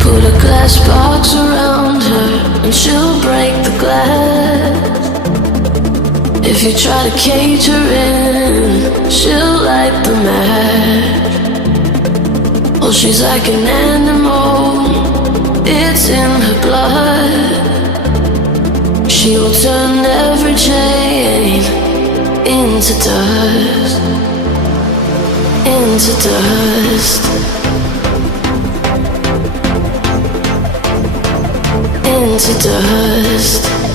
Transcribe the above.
Put a glass box around her and she'll break the glass. If you try to cage her in, she'll light the match. Oh, she's like an animal, it's in her blood. She will turn every chain into dust, into dust, into dust.